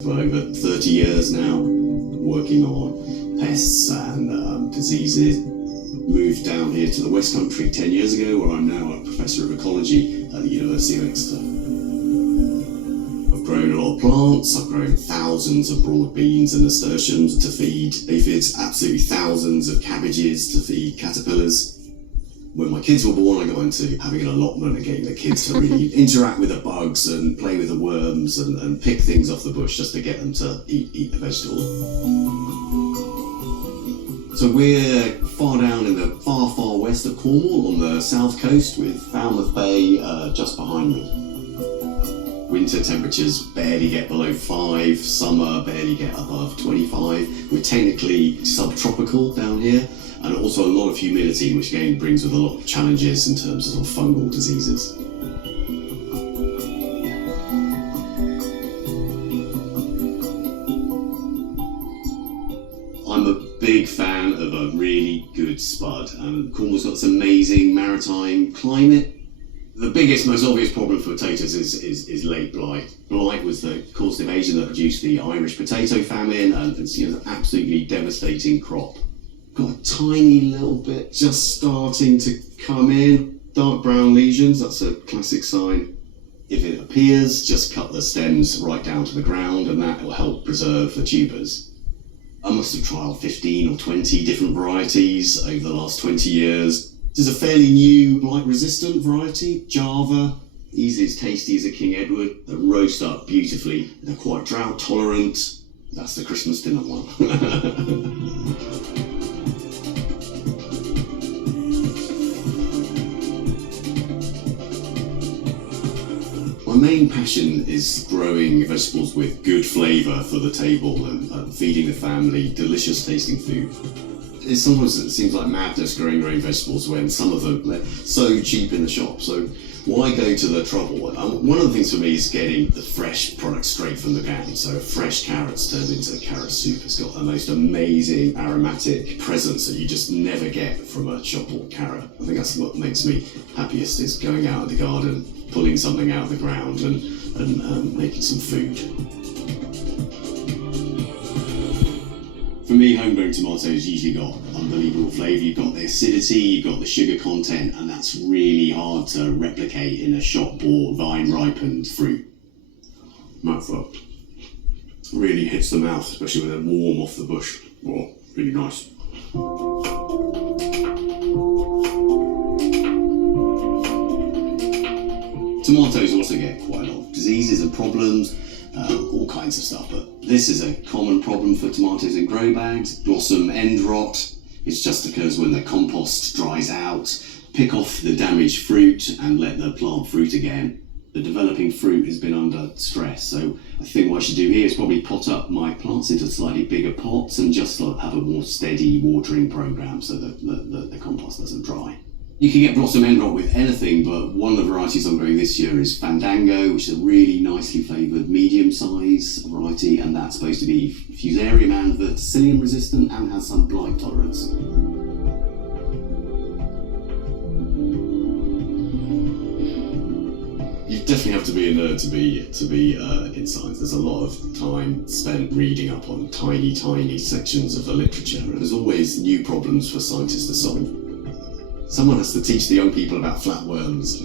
For over 30 years now, working on pests and diseases. Moved down here to the West Country 10 years ago, where I'm now a professor of ecology at the University of Exeter. I've grown a lot of plants, I've grown thousands of broad beans and nasturtiums to feed aphids, absolutely thousands of cabbages to feed caterpillars. When my kids were born, I got into having an allotment and getting the kids to really interact with the bugs and play with the worms and pick things off the bush just to get them to eat the vegetables. So we're far down in the far, far west of Cornwall on the south coast with Falmouth Bay just behind me. Winter temperatures barely get below 5, summer barely get above 25. We're technically subtropical down here, and also a lot of humidity, which again brings with a lot of challenges in terms of fungal diseases. I'm a big fan of a really good spud, and Cornwall's got this amazing maritime climate. The biggest, most obvious problem for potatoes is late blight. Blight was the causative agent that produced the Irish potato famine, and it's an absolutely devastating crop. Got a tiny little bit just starting to come in, dark brown lesions, that's a classic sign. If it appears, just cut the stems right down to the ground, and that will help preserve the tubers. I must have trialled 15 or 20 different varieties over the last 20 years. This is a fairly new blight-resistant variety, Java, easily as tasty as a King Edward. They roast up beautifully. They're quite drought-tolerant. That's the Christmas dinner one. My main passion is growing vegetables with good flavour for the table and feeding the family delicious tasting food. Sometimes it seems like madness growing your own vegetables when some of them are so cheap in the shop. So why go to the trouble? One of the things for me is getting the fresh product straight from the ground. So fresh carrots turned into carrot soup. It's got the most amazing aromatic presence that you just never get from a shop bought carrot. I think that's what makes me happiest, is going out in the garden, pulling something out of the ground and making some food. For me, homegrown tomatoes usually got unbelievable flavour. You've got the acidity, you've got the sugar content, and that's really hard to replicate in a shop-bought, vine-ripened fruit. Mouthful. Really hits the mouth, especially when they're warm off the bush. Oh, really nice. Tomatoes also get quite a lot of diseases and problems. All kinds of stuff, but this is a common problem for tomatoes in grow bags. Blossom end rot, it just occurs when the compost dries out. Pick off the damaged fruit and let the plant fruit again. The developing fruit has been under stress, so I think what I should do here is probably pot up my plants into slightly bigger pots and just have a more steady watering program so that the compost doesn't dry. You can get blossom end rot with anything, but one of the varieties I'm growing this year is Fandango, which is a really nicely flavoured medium-size variety, and that's supposed to be Fusarium and verticillium resistant and has some blight tolerance. You definitely have to be a nerd to be in science. There's a lot of time spent reading up on tiny sections of the literature, and there's always new problems for scientists to solve. Someone has to teach the young people about flatworms.